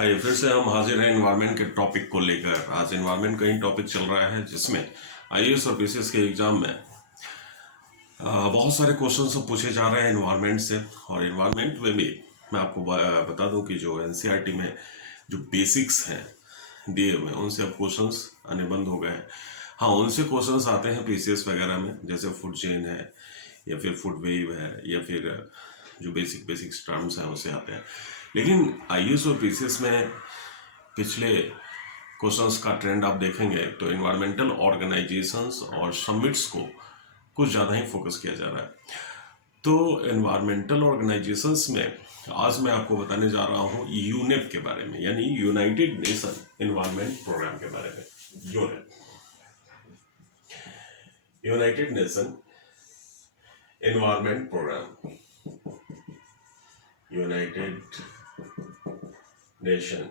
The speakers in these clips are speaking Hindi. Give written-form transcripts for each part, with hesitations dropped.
हाय, फिर से हम हाजिर हैं इन्वायरमेंट के टॉपिक को लेकर। आज इन्वायरमेंट का ही टॉपिक चल रहा है जिसमें आईएएस और पीसीएस के एग्जाम में बहुत सारे क्वेश्चन पूछे जा रहे हैं इन्वायरमेंट से। और इन्वायरमेंट में भी मैं आपको बता दूं कि जो एनसीईआरटी में जो बेसिक्स हैं दिए हुए उनसे अब क्वेश्चंस आने बंद हो गए हैं। हाँ, उनसे क्वेश्चंस आते हैं पीसीएस वगैरह में, जैसे फूड चेन है या फिर फूड वेव है या फिर जो बेसिक टर्म्स हैं उससे आते हैं। लेकिन आईएएस और पीसीएस में पिछले क्वेश्चंस का ट्रेंड आप देखेंगे तो इन्वायरमेंटल ऑर्गेनाइजेशंस और समिट्स को कुछ ज़्यादा ही फोकस किया जा रहा है। तो इन्वायरमेंटल ऑर्गेनाइजेशंस में आज मैं आपको बताने जा रहा हूँ यूनेप के बारे में, यानी यूनाइटेड नेशन इन्वायरमेंट प्रोग्राम के बारे में। UNEP, United Nation environment programme, United Nation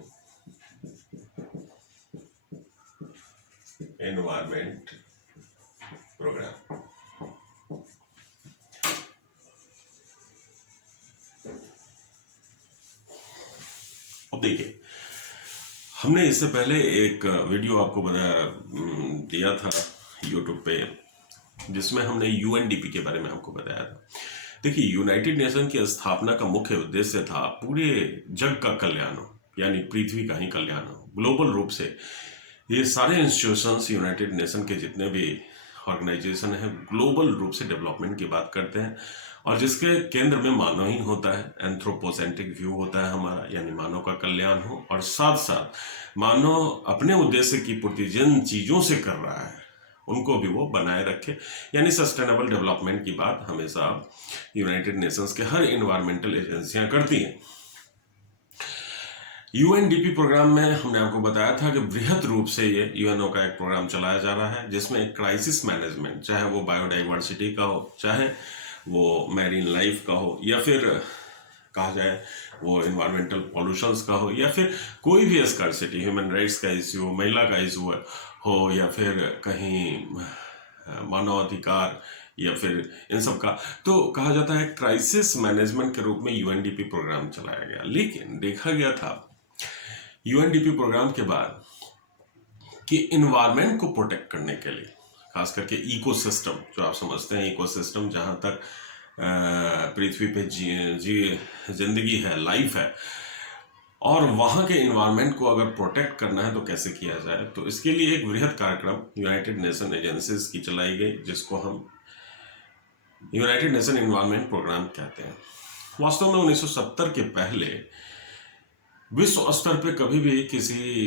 environment programme. अब देखिए, हमने इससे पहले एक वीडियो आपको दिया था यूट्यूब पे, जिसमें हमने यूएनडीपी के बारे में आपको बताया था। देखिए, यूनाइटेड नेशन की स्थापना का मुख्य उद्देश्य था पूरे जग का कल्याण हो, यानी पृथ्वी का ही कल्याण हो। ग्लोबल रूप से ये सारे इंस्टीट्यूशंस, यूनाइटेड नेशन के जितने भी ऑर्गेनाइजेशन है, ग्लोबल रूप से डेवलपमेंट की बात करते हैं और जिसके केंद्र में मानव ही होता है। एंथ्रोपोसेंट्रिक व्यू होता है हमारा, यानी मानव का कल्याण हो और साथ साथ मानव अपने उद्देश्य की पूर्ति जिन चीज़ों से कर रहा है उनको भी वो बनाए रखे, यानी सस्टेनेबल डेवलपमेंट की बात हमेशा यूनाइटेड नेशंस के हर इन्वायरमेंटल एजेंसियां करती हैं। यूएनडीपी प्रोग्राम में हमने आपको बताया था कि बृहद रूप से ये यूएनओ का एक प्रोग्राम चलाया जा रहा है, जिसमें एक क्राइसिस मैनेजमेंट, चाहे वो बायोडाइवर्सिटी का हो, चाहे वो मैरीन लाइफ का हो, या फिर कहा जाए वो इन्वायरमेंटल पॉल्यूशंस का हो, या फिर कोई भी स्कार्सिटी, ह्यूमन राइट्स का इश्यू हो, महिला का इश्यू हो, या फिर कहीं मानवाधिकार, या फिर इन सब का, तो कहा जाता है क्राइसिस मैनेजमेंट के रूप में यूएनडीपी प्रोग्राम चलाया गया। लेकिन देखा गया था यूएनडीपी प्रोग्राम के बाद कि इन्वायरमेंट को प्रोटेक्ट करने के लिए, खास करके इकोसिस्टम, जो आप समझते हैं इकोसिस्टम, जहां तक पृथ्वी पे जिंदगी है, लाइफ है, और वहां के इन्वायरमेंट को अगर प्रोटेक्ट करना है तो कैसे किया जाए, तो इसके लिए एक बृहद कार्यक्रम यूनाइटेड नेशन एजेंसीज की चलाई गई, जिसको हम यूनाइटेड नेशन इन्वायरमेंट प्रोग्राम कहते हैं। वास्तव में 1970 के पहले विश्व स्तर पे कभी भी किसी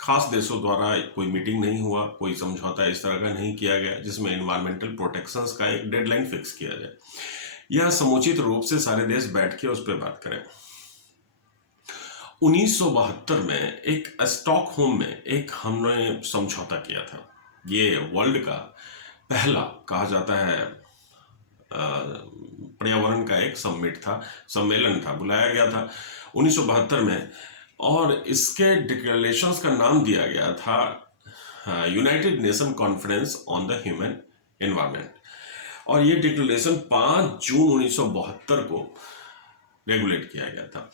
खास देशों द्वारा कोई मीटिंग नहीं हुआ, कोई समझौता इस तरह का नहीं किया गया जिसमें इन्वायरमेंटल प्रोटेक्शंस का एक डेडलाइन फिक्स किया जाए या समुचित रूप से सारे देश बैठ के उस पर बात करें। 1972 में एक स्टॉकहोम में एक हमने समझौता किया था। ये वर्ल्ड का पहला, कहा जाता है, पर्यावरण का एक सम्मेलन था, बुलाया गया था 1972 में, और इसके डिक्लेरेशंस का नाम दिया गया था United nation conference on the human environment. और ये डिक्लेरेशन 5 जून 1972 को रेगुलेट किया गया था।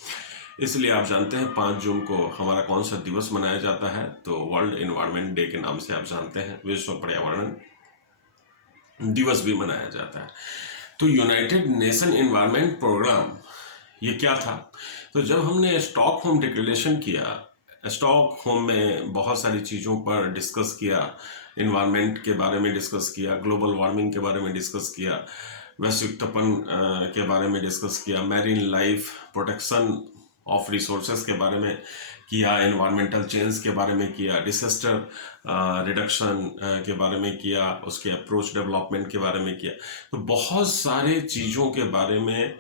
इसलिए आप जानते हैं 5 जून को हमारा कौन सा दिवस मनाया जाता है, तो वर्ल्ड एनवायरनमेंट डे के नाम से आप जानते हैं, विश्व पर्यावरण दिवस भी मनाया जाता है। तो यूनाइटेड नेशन एनवायरनमेंट प्रोग्राम ये क्या था? तो जब हमने स्टॉकहोम डिक्लेरेशन किया, स्टॉकहोम में बहुत सारी चीज़ों पर डिस्कस किया, इन्वायरमेंट के बारे में डिस्कस किया, ग्लोबल वार्मिंग के बारे में डिस्कस किया, वैश्विक तपन के बारे में डिस्कस किया, marine life, protection of resources के बारे में किया, एनवायरमेंटल चेंज के बारे में किया, डिसास्टर रिडक्शन के बारे में किया, उसके अप्रोच डेवलपमेंट के बारे में किया। तो बहुत सारे चीज़ों के बारे में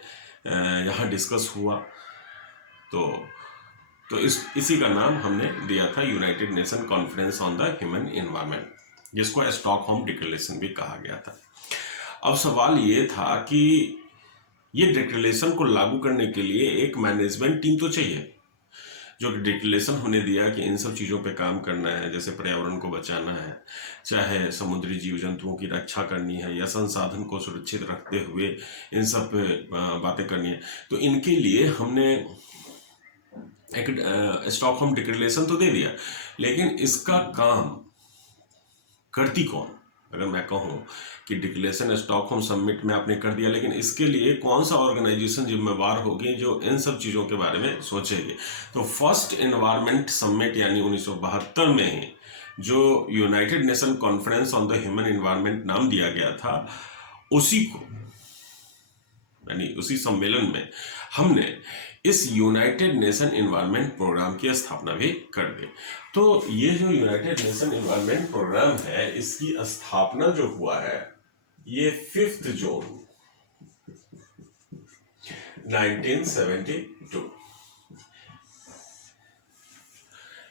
यहाँ डिस्कस हुआ। तो इसी का नाम हमने दिया था United nation conference on the human environment, जिसको स्टॉकहोम डिक्लेरेशन भी कहा गया था। अब सवाल ये था कि ये डिक्लेरेशन को लागू करने के लिए एक मैनेजमेंट टीम तो चाहिए, जो डिक्लेरेशन हमने दिया कि इन सब चीज़ों पे काम करना है, जैसे पर्यावरण को बचाना है, चाहे समुद्री जीव जंतुओं की रक्षा करनी है, या संसाधन को सुरक्षित रखते हुए इन सब पे बातें करनी है। तो इनके लिए हमने एक स्टॉकहोम डिक्लेरेशन तो दे दिया, लेकिन इसका काम करती कौन? अगर मैं कहूँ कि डिक्लेरेशन स्टॉकहोम समिट में आपने कर दिया, लेकिन इसके लिए कौन सा ऑर्गेनाइजेशन जिम्मेवार होगी जो इन सब चीज़ों के बारे में सोचेगी? तो फर्स्ट एनवायरमेंट समिट यानी 1972 में ही जो United nation conference on the human environment नाम दिया गया था, उसी को यानी उसी सम्मेलन में हमने इस यूनाइटेड नेशन एनवायरनमेंट प्रोग्राम की स्थापना भी कर दी। तो ये जो यूनाइटेड नेशन एनवायरनमेंट प्रोग्राम है, इसकी स्थापना जो हुआ है ये 5 जून 1972।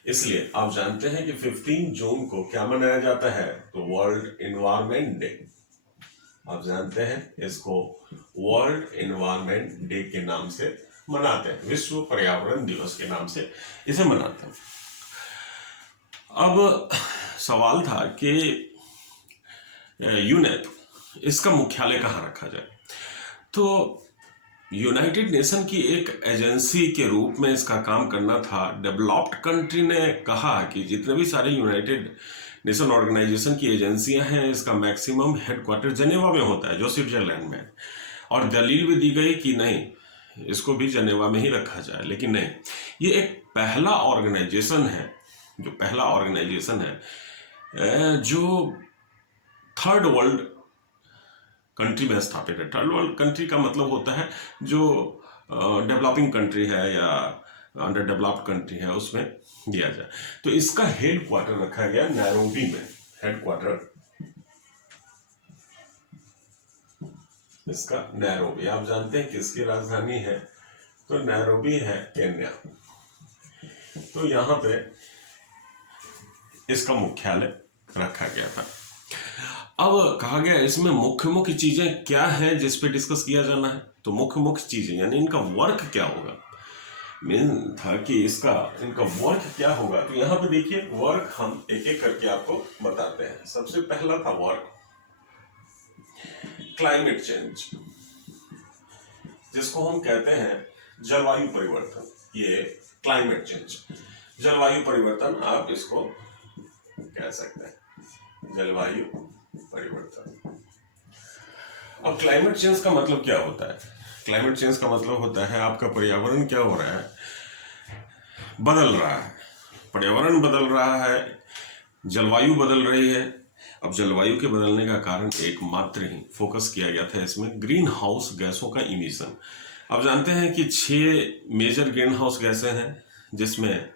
इसलिए आप जानते हैं कि 15 जून को क्या मनाया जाता है? तो वर्ल्ड एनवायरनमेंट डे। आप जानते हैं इसको वर्ल्ड एनवायरनमेंट डे के नाम से मनाते हैं, विश्व पर्यावरण दिवस के नाम से इसे मनाते हैं। अब सवाल था कि यूनेप, इसका मुख्यालय कहाँ रखा जाए? तो यूनाइटेड नेशन की एक एजेंसी के रूप में इसका काम करना था। डेवलप्ड कंट्री ने कहा कि जितने भी सारे यूनाइटेड नेशन ऑर्गेनाइजेशन की एजेंसियां हैं, इसका मैक्सिमम हेडक्वार्टर जेनेवा में होता है, जो स्विट्जरलैंड में। और दलील भी दी गई कि नहीं, इसको भी जेनेवा में ही रखा जाए, लेकिन नहीं, ये एक पहला ऑर्गेनाइजेशन है, जो थर्ड वर्ल्ड कंट्री में स्थापित है। थर्ड वर्ल्ड कंट्री का मतलब होता है जो डेवलपिंग कंट्री है या अंडर डेवलप्ड कंट्री है, उसमें दिया जाए। तो इसका हेड क्वार्टर रखा गया नैरोबी में। हेड क्वार्टर इसका नैरोबी। आप जानते हैं किसकी राजधानी है? तो नैरोबी है केन्या। तो यहां पे इसका मुख्यालय रखा गया था। अब कहा गया इसमें मुख्य मुख्य चीजें क्या है जिस पे डिस्कस किया जाना है। तो मुख्य चीजें यानी इनका वर्क क्या होगा, मेन था कि इनका वर्क क्या होगा। तो यहाँ पे देखिए, वर्क हम एक एक करके आपको बताते हैं। सबसे पहला था वर्क क्लाइमेट चेंज, जिसको हम कहते हैं जलवायु परिवर्तन। ये क्लाइमेट चेंज, जलवायु परिवर्तन आप इसको कह सकते हैं, जलवायु परिवर्तन। अब क्लाइमेट चेंज का मतलब क्या होता है? क्लाइमेट चेंज का मतलब होता है आपका पर्यावरण क्या हो रहा है, बदल रहा है। पर्यावरण बदल रहा है, जलवायु बदल रही है। अब जलवायु के बदलने का कारण एकमात्र ही फोकस किया गया था इसमें ग्रीन हाउस गैसों का इमिशन। अब जानते हैं कि 6 मेजर ग्रीन हाउस गैसें हैं, जिसमें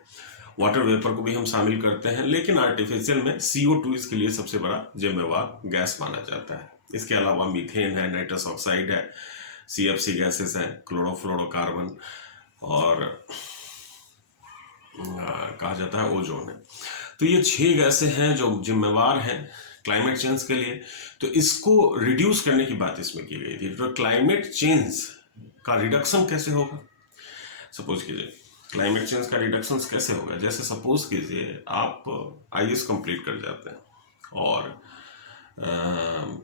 वाटर वेपर को भी हम शामिल करते हैं, लेकिन आर्टिफिशियल में CO2 इसके लिए सबसे बड़ा जिम्मेवार गैस माना जाता है। इसके अलावा मीथेन है, नाइट्रस ऑक्साइड है, CFC गैसेस हैं, क्लोरोफ्लोरोकार्बन, और कहा जाता है ओजोन है। तो ये 6 गैसें हैं जो जिम्मेवार हैं क्लाइमेट चेंज के लिए। तो इसको रिड्यूस करने की बात इसमें की गई थी। तो क्लाइमेट चेंज का रिडक्शन कैसे होगा? सपोज कीजिए, क्लाइमेट चेंज का रिडक्शन कैसे होगा? जैसे सपोज कीजिए आप IAS कंप्लीट कर जाते हैं और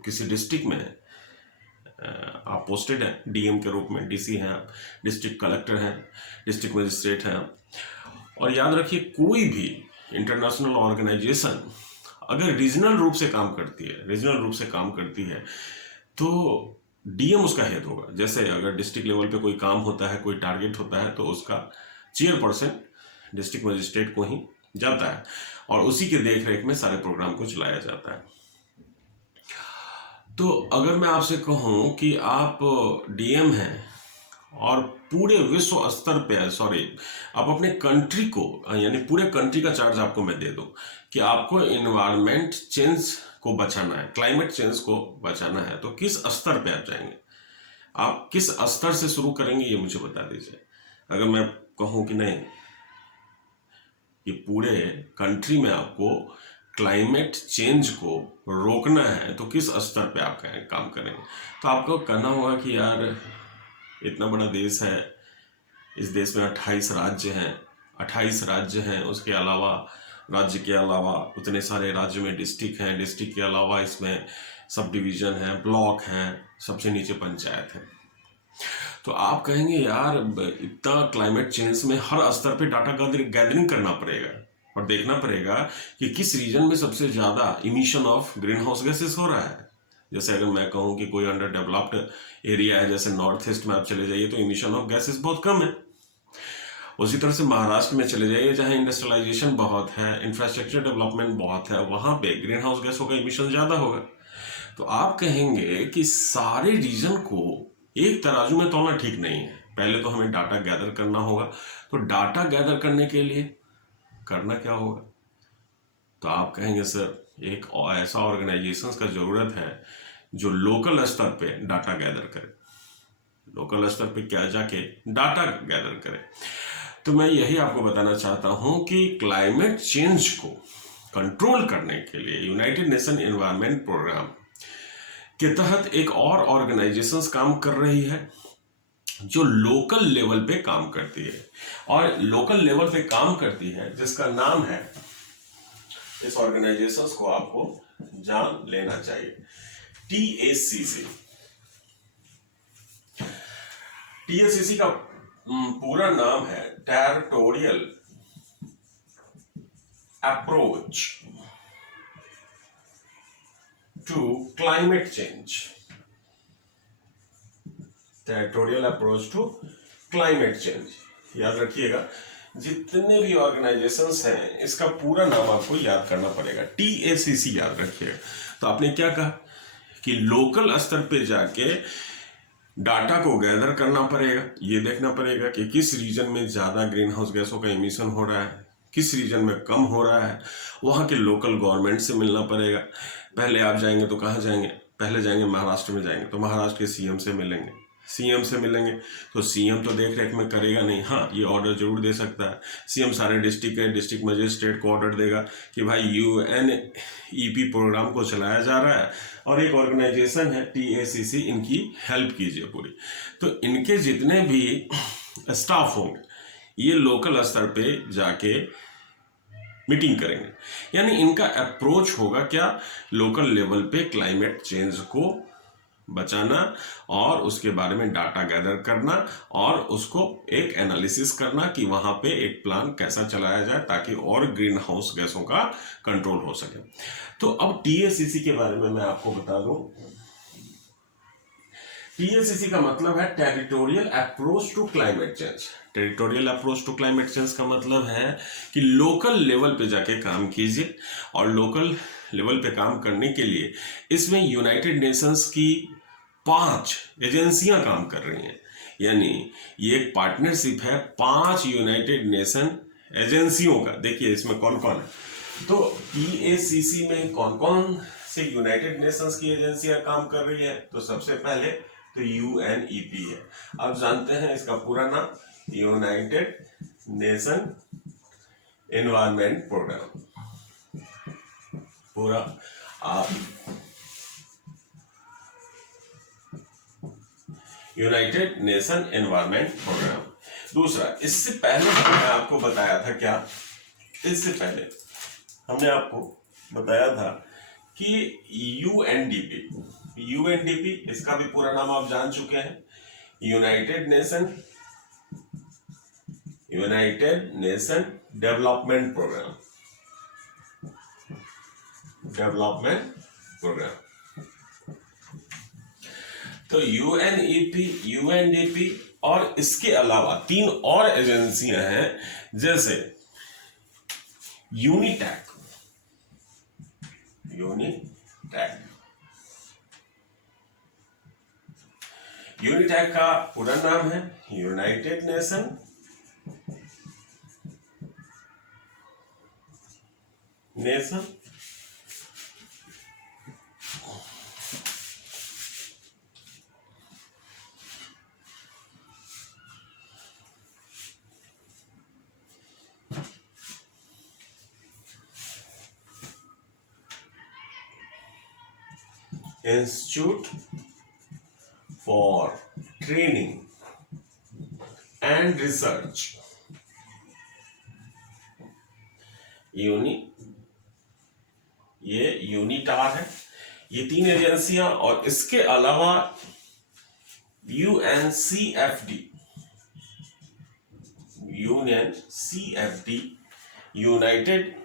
किसी डिस्ट्रिक्ट में आप पोस्टेड हैं DM के रूप में, DC हैं आप, डिस्ट्रिक्ट कलेक्टर हैं, डिस्ट्रिक्ट मजिस्ट्रेट हैं आप। और याद रखिए, कोई भी इंटरनेशनल ऑर्गेनाइजेशन अगर रीजनल रूप से काम करती है तो DM उसका हेड होगा। जैसे अगर डिस्ट्रिक्ट लेवल पे कोई काम होता है, कोई टारगेट होता है, तो उसका चेयरपर्सन डिस्ट्रिक्ट मजिस्ट्रेट को ही जाता है और उसी के देख रेख में सारे प्रोग्राम को चलाया जाता है। तो अगर मैं आपसे कहूं कि आप DM हैं और पूरे विश्व स्तर पे, आप अपने कंट्री को, यानी पूरे कंट्री का चार्ज आपको मैं दे दूं कि आपको एनवायरनमेंट चेंज को बचाना है, क्लाइमेट चेंज को बचाना है, तो किस स्तर पे आप जाएंगे? आप किस स्तर से शुरू करेंगे, ये मुझे बता दीजिए। अगर मैं कहूं कि नहीं, कि पूरे कंट्री में आपको क्लाइमेट चेंज को रोकना है, तो किस स्तर पे आप काम करेंगे? तो आपको कहना होगा कि यार, इतना बड़ा देश है, इस देश में 28 राज्य हैं, उसके अलावा राज्य के अलावा उतने सारे राज्य में डिस्ट्रिक्ट हैं, डिस्ट्रिक्ट के अलावा इसमें सब डिवीज़न हैं, ब्लॉक हैं, सबसे नीचे पंचायत है। तो आप कहेंगे यार इतना क्लाइमेट चेंज में हर स्तर पे डाटा गैदरिंग करना पड़ेगा और देखना पड़ेगा कि किस रीजन में सबसे ज्यादा emission of green house gases हो रहा है। जैसे अगर मैं कहूँ कि कोई अंडर डेवलप्ड एरिया है, जैसे नॉर्थ ईस्ट में आप चले जाइए तो इमिशन ऑफ गैसेस बहुत कम है। उसी तरह से महाराष्ट्र में चले जाइए जहाँ इंडस्ट्रियलाइजेशन बहुत है, इंफ्रास्ट्रक्चर डेवलपमेंट बहुत है, वहाँ पे ग्रीन हाउस गैसों का इमिशन ज़्यादा होगा। तो आप कहेंगे कि सारे रीजन को एक तराजू में तौलना ठीक नहीं है। पहले तो हमें डाटा गैदर करना होगा। तो डाटा गैदर करने के लिए करना क्या होगा? तो आप कहेंगे सर एक ऐसा ऑर्गेनाइजेशन का ज़रूरत है जो लोकल स्तर पे डाटा गैदर करे, लोकल स्तर पे क्या जाके डाटा गैदर करे। तो मैं यही आपको बताना चाहता हूं कि क्लाइमेट चेंज को कंट्रोल करने के लिए यूनाइटेड नेशन एनवायरनमेंट प्रोग्राम के तहत एक और ऑर्गेनाइजेशंस काम कर रही है जो लोकल लेवल पे काम करती है, और लोकल लेवल पे काम करती है जिसका नाम है, इस ऑर्गेनाइजेशंस को आपको जान लेना चाहिए, TACC। TACC का पूरा नाम है territorial approach to climate change. Territorial approach to climate change याद रखिएगा। जितने भी ऑर्गेनाइजेशंस हैं इसका पूरा नाम आपको याद करना पड़ेगा, TACC याद रखिएगा। तो आपने क्या कहा कि लोकल स्तर पे जाके डाटा को गैदर करना पड़ेगा, ये देखना पड़ेगा कि किस रीजन में ज़्यादा ग्रीन हाउस गैसों का इमिशन हो रहा है, किस रीजन में कम हो रहा है, वहाँ के लोकल गवर्नमेंट से मिलना पड़ेगा। पहले आप जाएंगे तो कहाँ जाएंगे? पहले जाएंगे महाराष्ट्र में, जाएंगे तो महाराष्ट्र के CM से मिलेंगे। CM से मिलेंगे तो CM तो देख रेख में करेगा नहीं, हाँ ये ऑर्डर जरूर दे सकता है। CM सारे डिस्ट्रिक्ट मजिस्ट्रेट को ऑर्डर देगा कि भाई UNEP प्रोग्राम को चलाया जा रहा है और एक ऑर्गेनाइजेशन है TACC, इनकी हेल्प कीजिए पूरी। तो इनके जितने भी स्टाफ होंगे ये लोकल स्तर पे जाके मीटिंग करेंगे, यानी इनका अप्रोच होगा क्या, लोकल लेवल पे क्लाइमेट चेंज को बचाना और उसके बारे में डाटा गैदर करना और उसको एक एनालिसिस करना कि वहां पे एक प्लान कैसा चलाया जाए ताकि और ग्रीन हाउस गैसों का कंट्रोल हो सके। तो अब TACC के बारे में मैं आपको बता दूं। TACC का मतलब है territorial approach to climate change. Territorial approach to climate change का मतलब है कि लोकल लेवल पे जाके काम कीजिए, और लोकल लेवल पे काम करने के लिए इसमें यूनाइटेड नेशंस की 5 एजेंसियां काम कर रही हैं। यानी ये एक पार्टनरशिप है 5 यूनाइटेड नेशन एजेंसियों का। देखिए इसमें कौन कौन है। तो TACC में कौन कौन से यूनाइटेड नेशंस की एजेंसियां काम कर रही है? तो सबसे पहले तो UNEP है। आप जानते हैं इसका पूरा नाम, यूनाइटेड नेशन एनवायरनमेंट प्रोग्राम। पूरा यूनाइटेड नेशन एनवायरनमेंट प्रोग्राम। दूसरा, इससे पहले हमने आपको बताया था क्या, इससे पहले हमने आपको बताया था कि UNDP, इसका भी पूरा नाम आप जान चुके हैं, यूनाइटेड नेशन डेवलपमेंट प्रोग्राम। तो UNDP और इसके अलावा 3 और एजेंसियां हैं, जैसे यूनिटैक का पूरा नाम है United Nation Institute for Training and Research, ये यूनिटार है। ये 3 एजेंसियां, और इसके अलावा UNCFD, United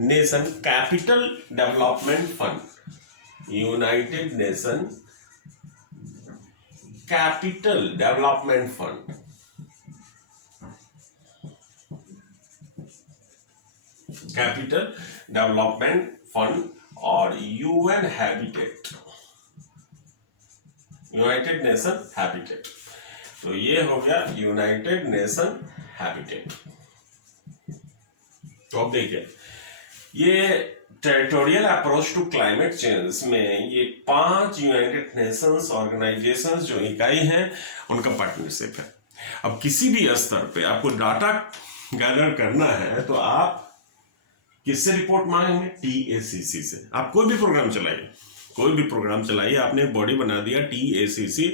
Nation Capital Development Fund, United Nation Capital Development Fund, Capital Development Fund और UN Habitat, United Nation Habitat. तो ये हो गया यूनाइटेड नेशन हैबिटेट। तो अब देखिए, ये territorial approach to climate change में ये 5 यूनाइटेड नेशंस ऑर्गेनाइजेशंस जो इकाई हैं उनका पार्टनरशिप है। अब किसी भी स्तर पे आपको डाटा गैदर करना है तो आप किससे रिपोर्ट मांगेंगे? TACC से। आप कोई भी प्रोग्राम चलाइए, कोई भी प्रोग्राम चलाइए, आपने एक बॉडी बना दिया TACC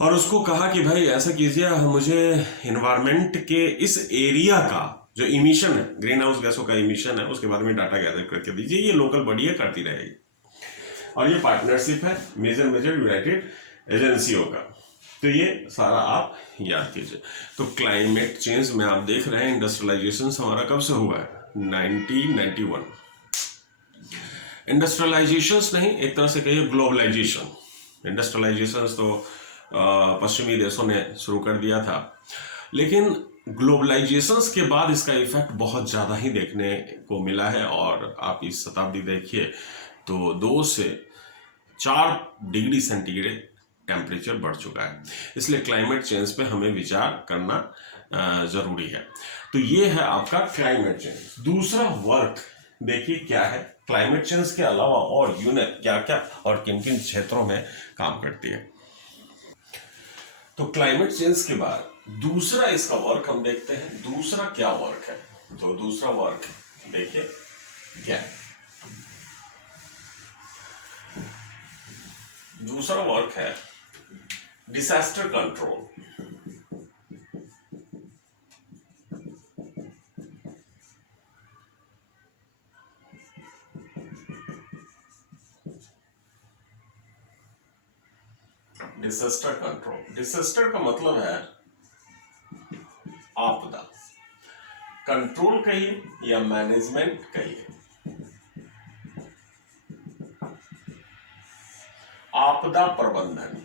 और उसको कहा कि भाई ऐसा कीजिए, मुझे इन्वायरमेंट के इस एरिया का जो इमिशन है, ग्रीन हाउस गैसों का इमिशन है, उसके बारे में डाटा गैदर करके दीजिए। ये लोकल बॉडी है, करती रहेगी। और ये पार्टनरशिप है मेजर यूनाइटेड एजेंसियों का। तो ये सारा आप याद कीजिए। तो क्लाइमेट चेंज में आप देख रहे हैं इंडस्ट्रियलाइजेशन हमारा कब से हुआ है? 1991। इंडस्ट्रियलाइजेशन नहीं, एक तरह से कहिए ग्लोबलाइजेशन। इंडस्ट्रियलाइजेशन तो पश्चिमी देशों ने शुरू कर दिया था, लेकिन ग्लोबलाइजेशंस के बाद इसका इफेक्ट बहुत ज़्यादा ही देखने को मिला है। और आप इस शताब्दी देखिए तो 2 से 4 डिग्री सेंटीग्रेड टेम्परेचर बढ़ चुका है। इसलिए क्लाइमेट चेंज पे हमें विचार करना जरूरी है। तो ये है आपका क्लाइमेट चेंज। दूसरा वर्क देखिए क्या है, क्लाइमेट चेंज के अलावा और यूनिट क्या क्या और किन किन क्षेत्रों में काम करती है। तो क्लाइमेट चेंज के बाद दूसरा इसका वर्क हम देखते हैं। दूसरा क्या वर्क है? तो दूसरा वर्क देखिए क्या है। दूसरा वर्क है disaster control. Disaster control, disaster का मतलब है आपदा। कंट्रोल कहिए या मैनेजमेंट कहिए, आपदा प्रबंधन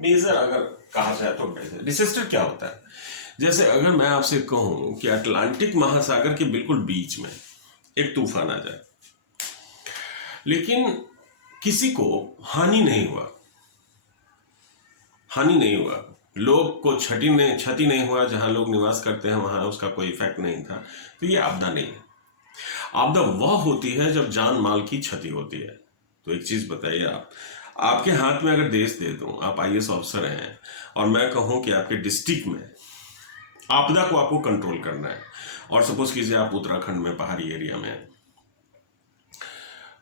मेजर अगर कहा जाए तो। डिजास्टर क्या होता है? जैसे अगर मैं आपसे कहूं कि अटलांटिक महासागर के बिल्कुल बीच में एक तूफान आ जाए, लेकिन किसी को हानि नहीं हुआ, लोग को क्षति नहीं हुआ, जहां लोग निवास करते हैं वहां उसका कोई इफेक्ट नहीं था, तो ये आपदा नहीं है। आपदा वह होती है जब जान माल की क्षति होती है। तो एक चीज बताइए, आपके हाथ में अगर देश दे दूं, आप IAS ऑफिसर हैं और मैं कहूं कि आपके डिस्ट्रिक्ट में आपदा को आपको कंट्रोल करना है, और सपोज कीजिए आप उत्तराखंड में पहाड़ी एरिया में हैं,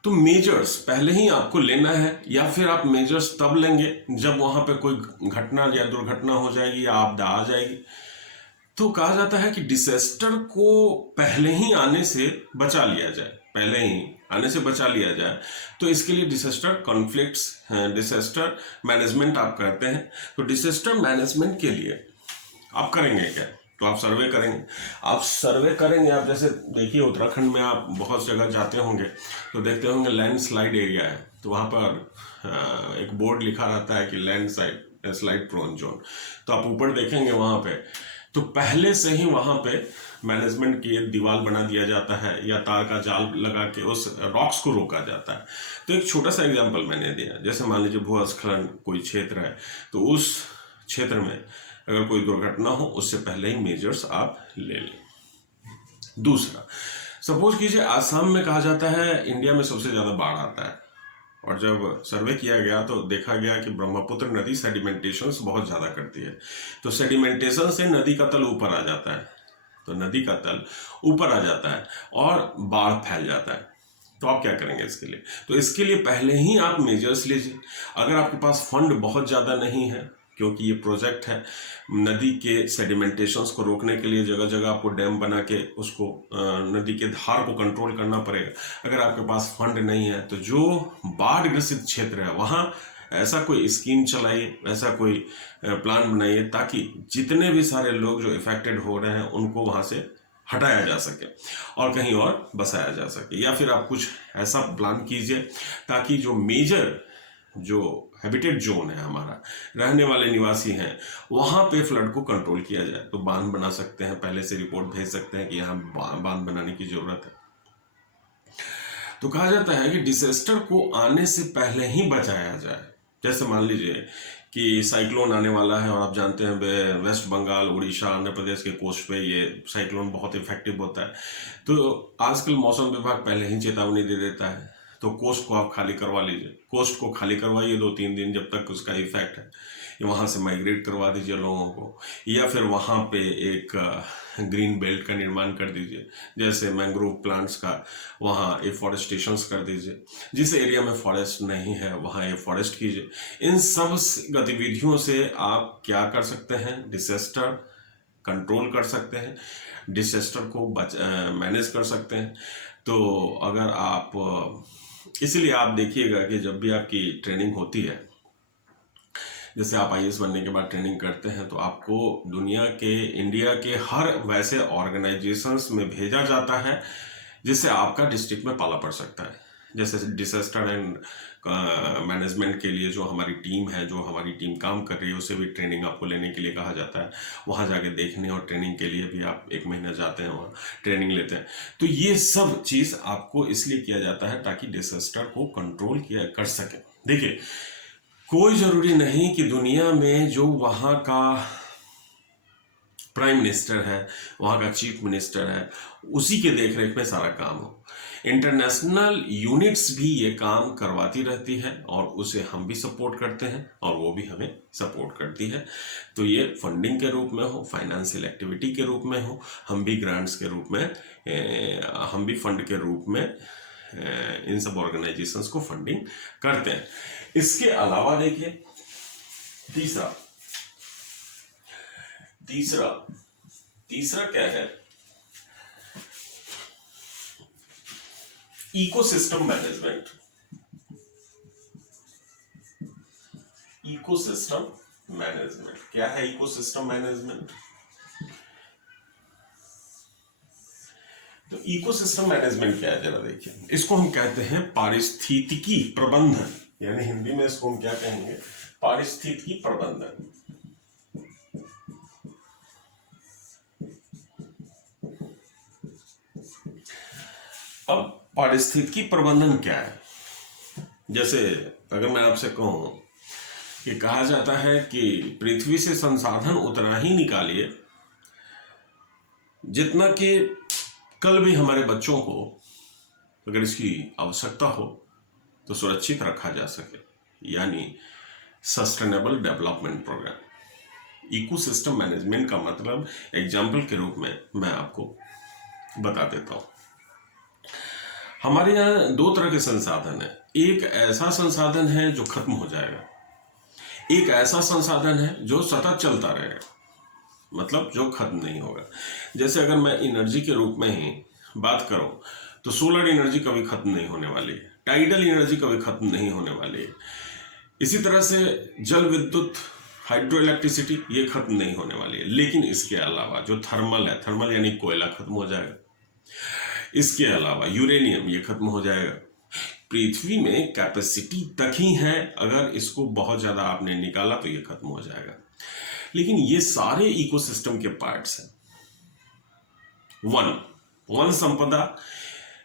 तो मेजर्स पहले ही आपको लेना है, या फिर आप मेजर्स तब लेंगे जब वहां पे कोई घटना या दुर्घटना हो जाएगी या आपदा आ जाएगी। तो कहा जाता है कि डिजास्टर को पहले ही आने से बचा लिया जाए, तो इसके लिए डिजास्टर मैनेजमेंट आप करते हैं। तो डिजास्टर मैनेजमेंट के लिए आप करेंगे क्या? तो आप सर्वे करेंगे। आप जैसे देखिए उत्तराखंड में आप बहुत जगह जाते होंगे तो देखते होंगे लैंडस्लाइड एरिया है, तो वहाँ पर एक बोर्ड लिखा रहता है कि लैंडस्लाइड प्रोन जोन। तो आप ऊपर देखेंगे वहाँ पे, तो पहले से ही वहाँ पे मैनेजमेंट की एक दीवार बना दिया जाता है या तार का जाल लगा के उस रॉक्स को रोका जाता है। तो एक छोटा सा एग्जाम्पल मैंने दिया, जैसे मान लीजिए भूस्खलन कोई क्षेत्र है, तो उस क्षेत्र में अगर कोई दुर्घटना हो उससे पहले ही मेजर्स आप ले लें। दूसरा, सपोज कीजिए आसाम में कहा जाता है इंडिया में सबसे ज्यादा बाढ़ आता है, और जब सर्वे किया गया तो देखा गया कि ब्रह्मपुत्र नदी सेडिमेंटेशन बहुत ज्यादा करती है। तो सेडिमेंटेशन से नदी का तल ऊपर आ जाता है, और बाढ़ फैल जाता है। तो आप क्या करेंगे इसके लिए? तो इसके लिए पहले ही आप मेजर्स लीजिए। अगर आपके पास फंड बहुत ज़्यादा नहीं है, क्योंकि ये प्रोजेक्ट है नदी के सेडिमेंटेशंस को रोकने के लिए, जगह जगह आपको डैम बना के उसको नदी के धार को कंट्रोल करना पड़ेगा। अगर आपके पास फंड नहीं है तो जो बाढ़ ग्रसित क्षेत्र है वहाँ ऐसा कोई स्कीम चलाइए, ऐसा कोई प्लान बनाइए ताकि जितने भी सारे लोग जो इफेक्टेड हो रहे हैं उनको वहां से हटाया जा सके और कहीं और बसाया जा सके। या फिर आप कुछ ऐसा प्लान कीजिए ताकि जो मेजर जो हैबिटेट जोन है, हमारा रहने वाले निवासी हैं, वहां पे फ्लड को कंट्रोल किया जाए। तो बांध बना सकते हैं, पहले से रिपोर्ट भेज सकते हैं कि यहाँ बांध बनाने की जरूरत है। तो कहा जाता है कि डिजास्टर को आने से पहले ही बचाया जाए। जैसे मान लीजिए कि साइक्लोन आने वाला है और आप जानते हैं वेस्ट बंगाल, उड़ीसा, आंध्र प्रदेश के कोस्ट पे ये साइक्लोन बहुत इफेक्टिव होता है। तो आजकल मौसम विभाग पहले ही चेतावनी दे देता है, तो कोस्ट को आप खाली करवा लीजिए, कोस्ट को खाली करवाइए 2-3 दिन जब तक उसका इफेक्ट है, वहाँ से माइग्रेट करवा दीजिए लोगों को, या फिर वहाँ पे एक ग्रीन बेल्ट का निर्माण कर दीजिए, जैसे मैंग्रोव प्लांट्स का वहाँ एफॉरेस्टेशंस कर दीजिए। जिस एरिया में फॉरेस्ट नहीं है वहाँ एफॉरेस्ट कीजिए। इन सब गतिविधियों से आप क्या कर सकते हैं, डिजास्टर कंट्रोल कर सकते हैं, डिजास्टर को मैनेज कर सकते हैं। तो अगर आप इसलिए आप देखिएगा कि जब भी आपकी ट्रेनिंग होती है, जैसे आप आईएएस बनने के बाद ट्रेनिंग करते हैं, तो आपको दुनिया के, इंडिया के हर वैसे ऑर्गेनाइजेशंस में भेजा जाता है जिससे आपका डिस्ट्रिक्ट में पाला पड़ सकता है। जैसे डिजास्टर एंड मैनेजमेंट के लिए जो हमारी टीम है, जो हमारी टीम काम कर रही है, उससे भी ट्रेनिंग आपको लेने के लिए कहा जाता है। वहाँ जाके देखने और ट्रेनिंग के लिए भी आप 1 महीना जाते हैं, वहाँ ट्रेनिंग लेते हैं। तो ये सब चीज़ आपको इसलिए किया जाता है ताकि डिजास्टर को कंट्रोल किया कर सके। देखिए, कोई ज़रूरी नहीं कि दुनिया में जो वहाँ का प्राइम मिनिस्टर है, वहाँ का चीफ मिनिस्टर है, उसी के देखरेख में सारा काम हो। इंटरनेशनल यूनिट्स भी ये काम करवाती रहती है और उसे हम भी सपोर्ट करते हैं और वो भी हमें सपोर्ट करती है। तो ये फंडिंग के रूप में हो, फाइनेंशियल एक्टिविटी के रूप में हो, हम भी ग्रांट्स के रूप में, हम भी फंड के रूप में इन सब ऑर्गेनाइजेशंस को फंडिंग करते हैं। इसके अलावा देखिए तीसरा क्या है, इकोसिस्टम मैनेजमेंट। इकोसिस्टम मैनेजमेंट क्या है? इकोसिस्टम मैनेजमेंट, तो इकोसिस्टम मैनेजमेंट क्या है जरा देखिए। इसको हम कहते हैं पारिस्थितिकी प्रबंधन, यानी हिंदी में इसको हम क्या कहेंगे, पारिस्थितिकी प्रबंधन। अब पारिस्थितिकी प्रबंधन क्या है? जैसे अगर मैं आपसे कहूं कि कहा जाता है कि पृथ्वी से संसाधन उतना ही निकालिए जितना कि कल भी हमारे बच्चों को अगर इसकी आवश्यकता हो तो सुरक्षित रखा जा सके, यानी sustainable development programme. Ecosystem management का मतलब एग्जाम्पल के रूप में मैं आपको बता देता हूं। हमारे यहाँ 2 तरह के संसाधन है। एक ऐसा संसाधन है जो खत्म हो जाएगा, एक ऐसा संसाधन है जो सतत चलता रहेगा, मतलब जो खत्म नहीं होगा। जैसे अगर मैं एनर्जी के रूप में ही बात करूं तो सोलर एनर्जी कभी खत्म नहीं होने वाली है, टाइडल एनर्जी कभी खत्म नहीं होने वाली है। इसी तरह से जल विद्युत, हाइड्रो इलेक्ट्रिसिटी, ये खत्म नहीं होने वाली है। लेकिन इसके अलावा जो थर्मल है, थर्मल यानी कोयला खत्म हो जाएगा। इसके अलावा यूरेनियम, ये खत्म हो जाएगा। पृथ्वी में कैपेसिटी तक ही है, अगर इसको बहुत ज्यादा आपने निकाला तो ये खत्म हो जाएगा। लेकिन ये सारे इकोसिस्टम के पार्ट्स हैं। वन संपदा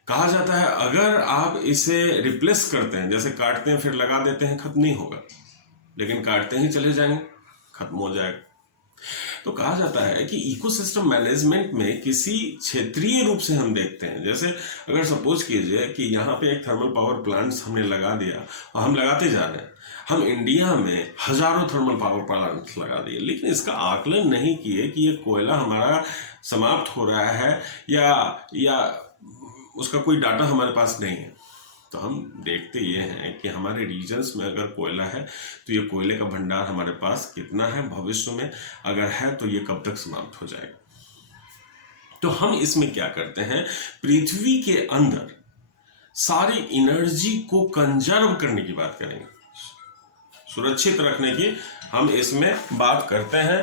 कहा जाता है, अगर आप इसे रिप्लेस करते हैं, जैसे काटते हैं फिर लगा देते हैं, खत्म नहीं होगा, लेकिन काटते ही चले जाएंगे, खत्म हो जाएगा। तो कहा जाता है कि इकोसिस्टम मैनेजमेंट में किसी क्षेत्रीय रूप से हम देखते हैं। जैसे अगर सपोज कीजिए कि यहाँ पे एक थर्मल पावर प्लांट्स हमने लगा दिया और हम लगाते जा रहे हैं, हम इंडिया में हजारों थर्मल पावर प्लांट्स लगा दिए, लेकिन इसका आकलन नहीं किए कि ये कोयला हमारा समाप्त हो रहा है या उसका कोई डाटा हमारे पास नहीं है। तो हम देखते ये हैं कि हमारे रीजन्स में अगर कोयला है तो ये कोयले का भंडार हमारे पास कितना है, भविष्य में अगर है तो ये कब तक समाप्त हो जाएगा। तो हम इसमें क्या करते हैं, पृथ्वी के अंदर सारी एनर्जी को कंजर्व करने की बात करेंगे, सुरक्षित रखने की हम इसमें बात करते हैं।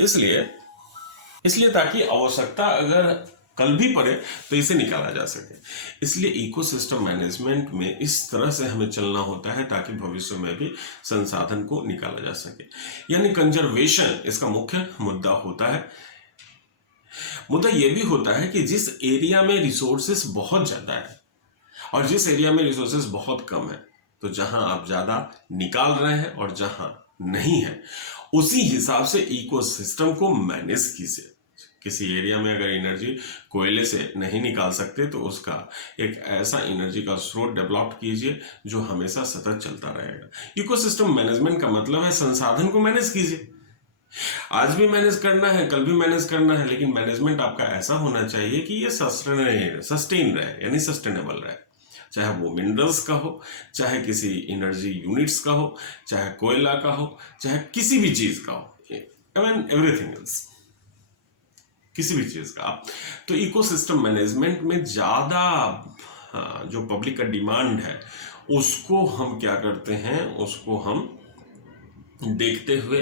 इसलिए ताकि आवश्यकता अगर कल भी पड़े तो इसे निकाला जा सके। इसलिए इकोसिस्टम मैनेजमेंट में इस तरह से हमें चलना होता है ताकि भविष्य में भी संसाधन को निकाला जा सके। यानी कंजर्वेशन इसका मुख्य मुद्दा होता है। मुद्दा यह भी होता है कि जिस एरिया में रिसोर्सेस बहुत ज्यादा है और जिस एरिया में रिसोर्सेस बहुत कम है, तो जहां आप ज्यादा निकाल रहे हैं और जहां नहीं है, उसी हिसाब से इकोसिस्टम को मैनेज कीजिए। किसी एरिया में अगर एनर्जी कोयले से नहीं निकाल सकते तो उसका एक ऐसा एनर्जी का स्रोत डेवलप कीजिए जो हमेशा सतत चलता रहेगा। इकोसिस्टम मैनेजमेंट का मतलब है संसाधन को मैनेज कीजिए। आज भी मैनेज करना है, कल भी मैनेज करना है, लेकिन मैनेजमेंट आपका ऐसा होना चाहिए कि ये सस्टेन रहे, यानी सस्टेनेबल रहे। चाहे वो मिनरल्स का हो, चाहे किसी एनर्जी यूनिट्स का हो, चाहे कोयला का हो, चाहे किसी भी चीज का हो, एवरीथिंग एल्स, किसी भी चीज का। तो इकोसिस्टम मैनेजमेंट में ज्यादा जो पब्लिक का डिमांड है उसको हम क्या करते हैं, उसको हम देखते हुए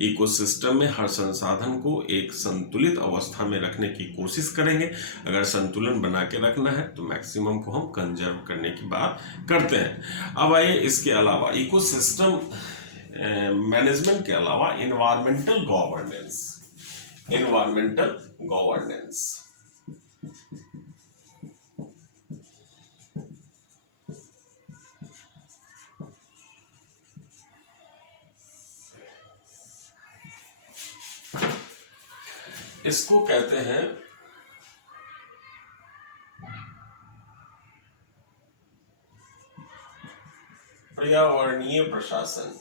इकोसिस्टम में हर संसाधन को एक संतुलित अवस्था में रखने की कोशिश करेंगे। अगर संतुलन बना के रखना है तो मैक्सिमम को हम कंजर्व करने की बात करते हैं। अब आइए इसके अलावा इकोसिस्टम मैनेजमेंट के अलावा एनवायरमेंटल गवर्नेंस इसको कहते हैं पर्यावरणीय प्रशासन,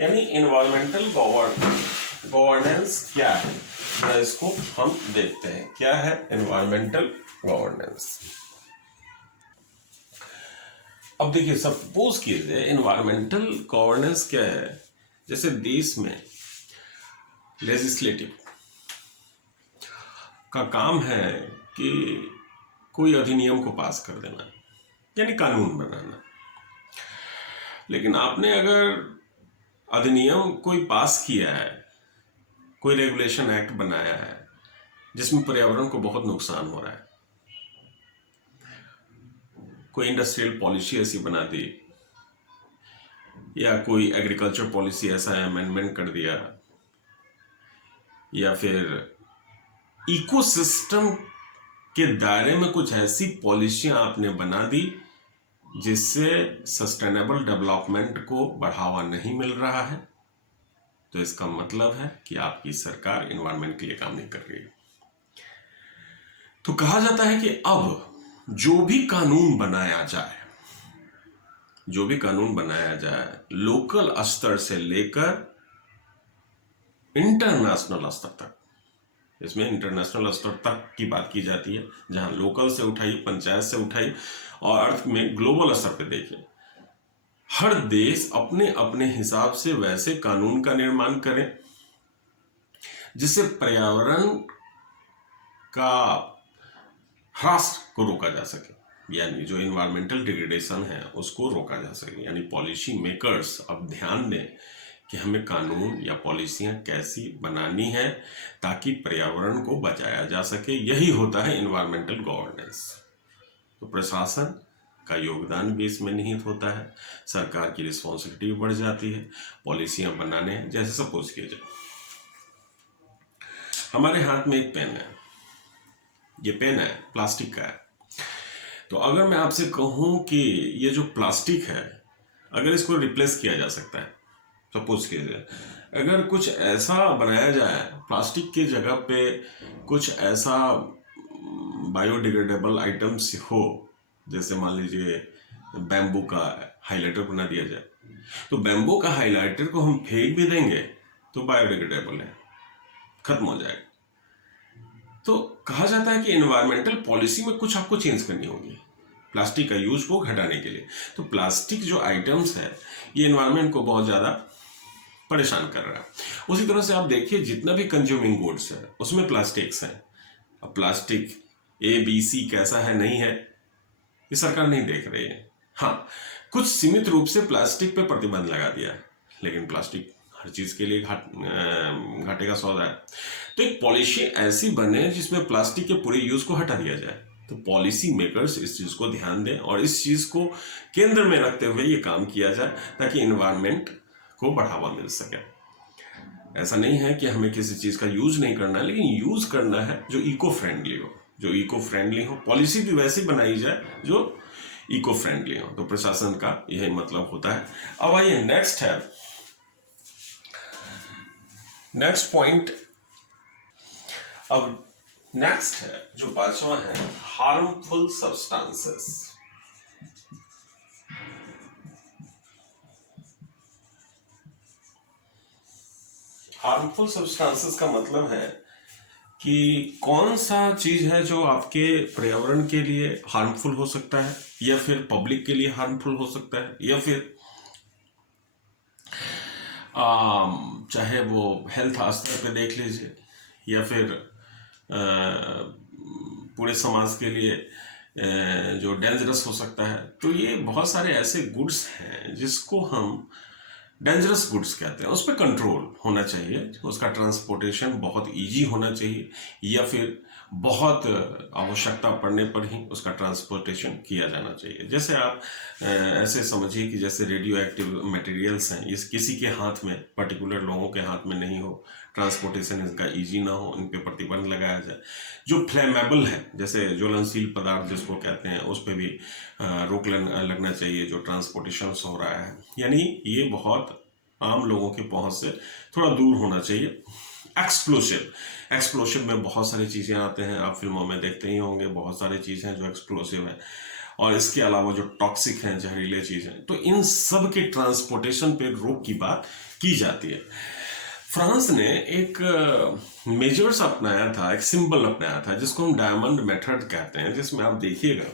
यानी एनवायरमेंटल गवर्नेंस क्या है, इसको हम देखते हैं। क्या है एनवायरमेंटल गवर्नेंस? अब देखिए, सपोज कीजिए एनवायरमेंटल गवर्नेंस क्या है। जैसे देश में लेजिस्लेटिव का काम है कि कोई अधिनियम को पास कर देना, यानी कानून बनाना। लेकिन आपने अगर अधिनियम कोई पास किया है, कोई रेगुलेशन एक्ट बनाया है जिसमें पर्यावरण को बहुत नुकसान हो रहा है, कोई इंडस्ट्रियल पॉलिसी ऐसी बना दी या कोई एग्रीकल्चर पॉलिसी ऐसा अमेंडमेंट कर दिया, या फिर इकोसिस्टम के दायरे में कुछ ऐसी पॉलिसियां आपने बना दी जिससे सस्टेनेबल डेवलपमेंट को बढ़ावा नहीं मिल रहा है, तो इसका मतलब है कि आपकी सरकार एनवायरनमेंट के लिए काम नहीं कर रही है। तो कहा जाता है कि अब जो भी कानून बनाया जाए लोकल स्तर से लेकर इंटरनेशनल स्तर तक, इसमें इंटरनेशनल स्तर तक की बात की जाती है, जहां लोकल से उठाई, पंचायत से उठाई, और अर्थ में ग्लोबल स्तर पे देखिए, हर देश अपने अपने हिसाब से वैसे कानून का निर्माण करें जिससे पर्यावरण का ह्रास को रोका जा सके, यानी जो एनवायरमेंटल डिग्रेडेशन है उसको रोका जा सके। यानी पॉलिसी मेकर्स अब ध्यान दें कि हमें कानून या पॉलिसियां कैसी बनानी है ताकि पर्यावरण को बचाया जा सके। यही होता है एनवायरमेंटल गवर्नेंस। तो प्रशासन का योगदान भी इसमें निहित होता है, सरकार की रिस्पॉन्सिबिलिटी बढ़ जाती है पॉलिसियां बनाने। जैसे सपोज कीजिए हमारे हाथ में एक पेन है, ये पेन है प्लास्टिक का है, तो अगर मैं आपसे कहूं कि ये जो प्लास्टिक है अगर इसको रिप्लेस किया जा सकता है, सपोज कीजिए अगर कुछ ऐसा बनाया जाए प्लास्टिक की जगह पे, कुछ ऐसा बायोडिग्रेडेबल आइटम्स हो, जैसे मान लीजिए बैम्बू का हाइलाइटर बना दिया जाए, तो बैम्बू का हाइलाइटर को हम फेंक भी देंगे तो बायोडिग्रेडेबल है, खत्म हो जाएगा। तो कहा जाता है कि एनवायरमेंटल पॉलिसी में कुछ आपको चेंज करनी होगी प्लास्टिक का यूज को घटाने के लिए। तो प्लास्टिक जो आइटम्स है ये एनवायरमेंट को बहुत ज़्यादा परेशान कर रहा है। उसी तरह से आप देखिए जितना भी कंज्यूमिंग गुड्स है उसमें प्लास्टिक्स हैं। अब प्लास्टिक A, B, C कैसा है नहीं है ये सरकार नहीं देख रही है, हाँ, कुछ सीमित रूप से प्लास्टिक पे प्रतिबंध लगा दिया है, लेकिन प्लास्टिक हर चीज के लिए घाटे का सौदा है। तो एक पॉलिसी ऐसी बने जिसमें प्लास्टिक के पूरे यूज को हटा दिया जाए। तो पॉलिसी मेकर्स इस चीज को ध्यान दें और इस चीज को केंद्र में रखते हुए ये काम किया जाए ताकि इन्वायरमेंट को बढ़ावा मिल सके। ऐसा नहीं है कि हमें किसी चीज का यूज नहीं करना है, लेकिन यूज करना है जो इको फ्रेंडली हो, जो इको फ्रेंडली हो। पॉलिसी भी वैसी बनाई जाए जो इको फ्रेंडली हो। तो प्रशासन का यही मतलब होता है। अब आइए नेक्स्ट पॉइंट। अब नेक्स्ट है जो पांचवा है, हार्मफुल सब्सटेंसेस। हार्मफुल सब्सटेंसेस का मतलब है कि कौन सा चीज है जो आपके पर्यावरण के लिए हार्मफुल हो सकता है, या फिर पब्लिक के लिए हार्मफुल हो सकता है, या फिर चाहे वो हेल्थ स्तर पे देख लीजिए, या फिर पूरे समाज के लिए जो डेंजरस हो सकता है। तो ये बहुत सारे ऐसे गुड्स हैं जिसको हम डेंजरस गुड्स कहते हैं। उस पर कंट्रोल होना चाहिए, उसका ट्रांसपोर्टेशन बहुत इजी होना चाहिए, या फिर बहुत आवश्यकता पड़ने पर ही उसका ट्रांसपोर्टेशन किया जाना चाहिए। जैसे आप ऐसे समझिए कि जैसे रेडियो एक्टिव मटेरियल्स हैं, ये किसी के हाथ में, पर्टिकुलर लोगों के हाथ में नहीं हो, ट्रांसपोर्टेशन इनका इजी ना हो, इन पे प्रतिबंध लगाया जाए। जो फ्लेमेबल है, जैसे ज्वलनशील पदार्थ जिसको कहते हैं, उस पर भी रोक लगना चाहिए जो ट्रांसपोर्टेशन हो रहा है। यानी ये बहुत आम लोगों के पहुंच से थोड़ा दूर होना चाहिए। एक्सप्लोसिव में बहुत सारी चीज़ें आते हैं, आप फिल्मों में देखते ही होंगे, बहुत सारी चीज़ें हैं जो एक्सप्लोसिव हैं। और इसके अलावा जो टॉक्सिक हैं, जहरीले चीज़ें, तो इन सब के ट्रांसपोर्टेशन पे रोक की बात की जाती है। फ्रांस ने एक मेजर्स अपनाया था, एक सिंबल अपनाया था जिसको हम डायमंड मेथड कहते हैं, जिसमें आप देखिएगा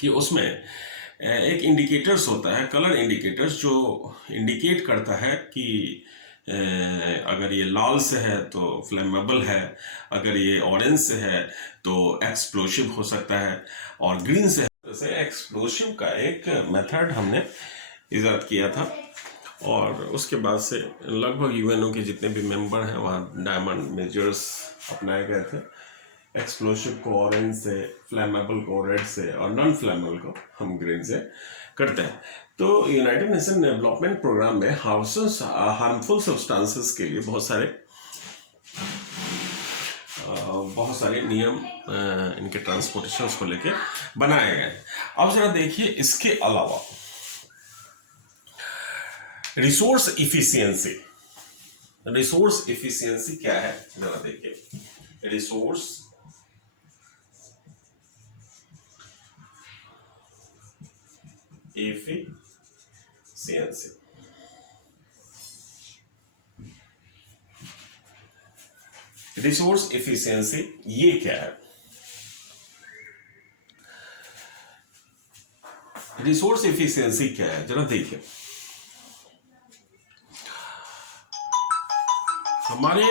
कि उसमें एक इंडिकेटर्स होता है, कलर इंडिकेटर्स, जो इंडिकेट करता है कि अगर ये लाल से है तो फ्लेमेबल है, अगर ये ऑरेंज से है तो एक्सप्लोसिव हो सकता है, और ग्रीन से है। जैसे एक्सप्लोसिव का एक मेथड हमने इजाद किया था, और उसके बाद से लगभग यूएनओ के जितने भी मेंबर हैं वहाँ डायमंड मेजर्स अपनाए गए थे। एक्सप्लोसिव को ऑरेंज से, फ्लैमेबल को रेड से, और नॉन फ्लैमेबल को हम ग्रीन से करते हैं। तो यूनाइटेड नेशन डेवलपमेंट प्रोग्राम में हार्मफुल सब्सटेंसेस के लिए बहुत सारे नियम इनके ट्रांसपोर्टेशन को लेके बनाए गए। अब जरा देखिए, इसके अलावा रिसोर्स इफिशियंसी क्या है, जरा देखिए। रिसोर्स इफिशियंसी ये क्या है? रिसोर्स इफिशियंसी क्या है, जरा देखिए। हमारे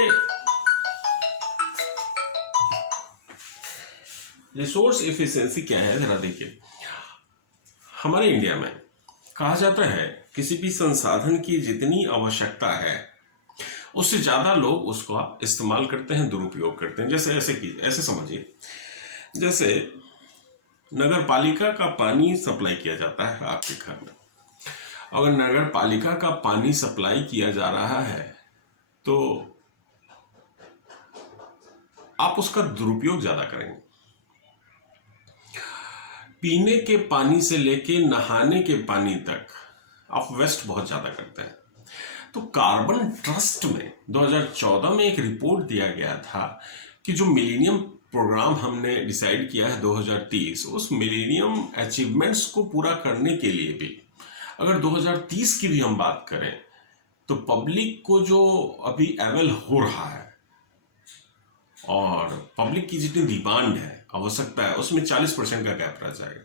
रिसोर्स इफिशियंसी क्या है, जरा देखिए। हमारे इंडिया में कहा जाता है किसी भी संसाधन की जितनी आवश्यकता है उससे ज्यादा लोग उसका इस्तेमाल करते हैं, दुरुपयोग करते हैं। जैसे ऐसे समझिए, जैसे नगर पालिका का पानी सप्लाई किया जाता है आपके घर में। अगर नगर पालिका का पानी सप्लाई किया जा रहा है तो आप उसका दुरुपयोग ज्यादा करेंगे। पीने के पानी से लेके नहाने के पानी तक आप वेस्ट बहुत ज्यादा करते हैं। तो कार्बन ट्रस्ट में 2014 में एक रिपोर्ट दिया गया था कि जो मिलेनियम प्रोग्राम हमने डिसाइड किया है 2030, उस मिलेनियम अचीवमेंट्स को पूरा करने के लिए भी अगर 2030 की भी हम बात करें तो पब्लिक को जो अभी अवेल हो रहा है और पब्लिक की जितनी डिमांड है, आवश्यकता है, उसमें 40% का गैप रह जाएगा।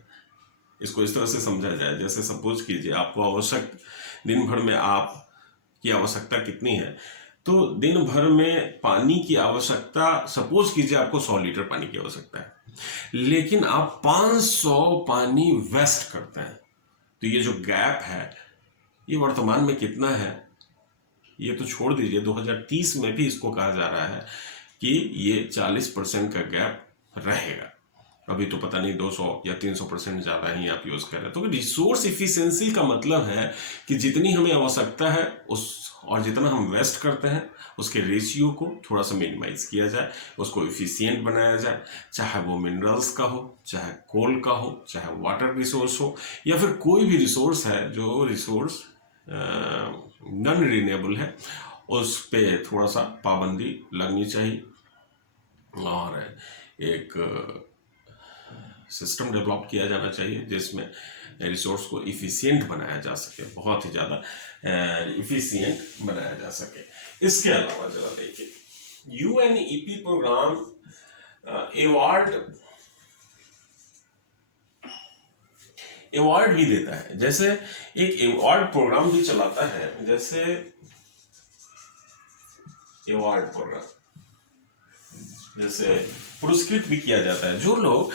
इसको इस तरह से समझा जाए, जैसे सपोज कीजिए आपको दिन भर में आप की आवश्यकता कितनी है, तो दिन भर में पानी की आवश्यकता, सपोज कीजिए आपको 100 लीटर पानी की आवश्यकता है, लेकिन आप 500 पानी वेस्ट करते हैं। तो ये जो गैप है ये वर्तमान में कितना है, ये तो छोड़ दीजिए, 2030 में भी इसको कहा जा रहा है कि ये 40% का गैप रहेगा। अभी तो पता नहीं 200 या 300% ज़्यादा ही आप यूज़ कर रहे हैं। तो रिसोर्स इफिशिएंसी का मतलब है कि जितनी हमें आवश्यकता है उस और जितना हम वेस्ट करते हैं उसके रेशियो को थोड़ा सा मिनिमाइज किया जाए, उसको इफिशिएंट बनाया जाए, चाहे वो मिनरल्स का हो, चाहे कोल का हो, चाहे वाटर रिसोर्स हो, या फिर कोई भी रिसोर्स है जो रिसोर्स नॉन रिन्यूएबल है, उस पे थोड़ा सा पाबंदी लगनी चाहिए और एक सिस्टम डेवलप किया जाना चाहिए जिसमें रिसोर्स को इफ़िशिएंट बनाया जा सके, बहुत ही ज़्यादा इफ़िशिएंट बनाया जा सके। इसके अलावा जरा देखिए यूएनईपी प्रोग्राम अवार्ड भी देता है। जैसे एक अवार्ड प्रोग्राम भी चलाता है, जैसे अवार्ड प्रोग्राम जैसे पुरस्कृत भी किया जाता है। जो लोग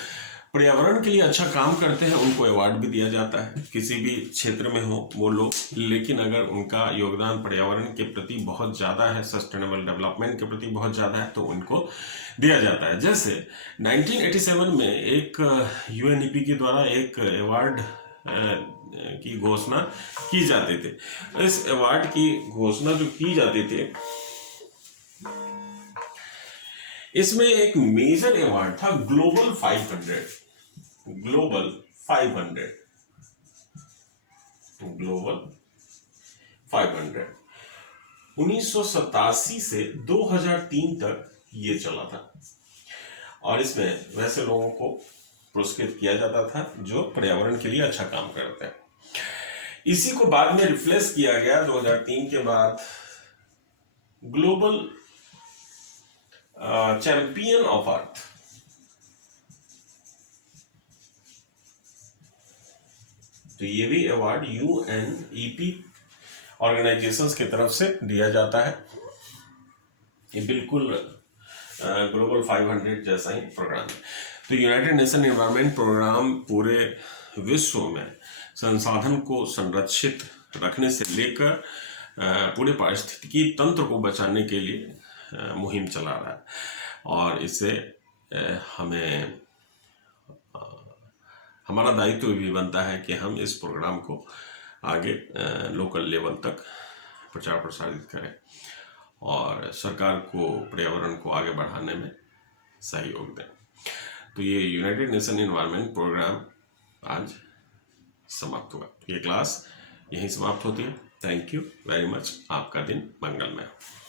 पर्यावरण के लिए अच्छा काम करते हैं उनको अवार्ड भी दिया जाता है, किसी भी क्षेत्र में हो वो लोग, लेकिन अगर उनका योगदान पर्यावरण के प्रति बहुत ज़्यादा है, सस्टेनेबल डेवलपमेंट के प्रति बहुत ज़्यादा है, तो उनको दिया जाता है। जैसे 1987 में एक यूएनईपी के द्वारा एक अवार्ड की घोषणा की जाती थी। इस अवार्ड की घोषणा जो की जाती थी, इसमें एक मेजर अवार्ड था ग्लोबल 500। 1987 से 2003 तक ये चला था और इसमें वैसे लोगों को पुरस्कृत किया जाता था जो पर्यावरण के लिए अच्छा काम करते हैं। इसी को बाद में रिप्लेस किया गया 2003 के बाद ग्लोबल चैंपियन ऑफ अर्थ। तो ये भी अवार्ड यूएनईपी ऑर्गेनाइजेशंस की तरफ से दिया जाता है। ये बिल्कुल ग्लोबल 500 जैसा ही प्रोग्राम है। तो यूनाइटेड नेशन एनवायरनमेंट प्रोग्राम पूरे विश्व में संसाधन को संरक्षित रखने से लेकर पूरे पारिस्थितिकी तंत्र को बचाने के लिए मुहिम चला रहा है और इससे हमें हमारा दायित्व भी बनता है कि हम इस प्रोग्राम को आगे लोकल लेवल तक प्रचार प्रसारित करें और सरकार को पर्यावरण को आगे बढ़ाने में सहयोग दें। तो ये यूनाइटेड नेशन एनवायरनमेंट प्रोग्राम आज समाप्त हुआ। ये क्लास यहीं समाप्त होती है। Thank you very much. आपका दिन मंगलमय हो।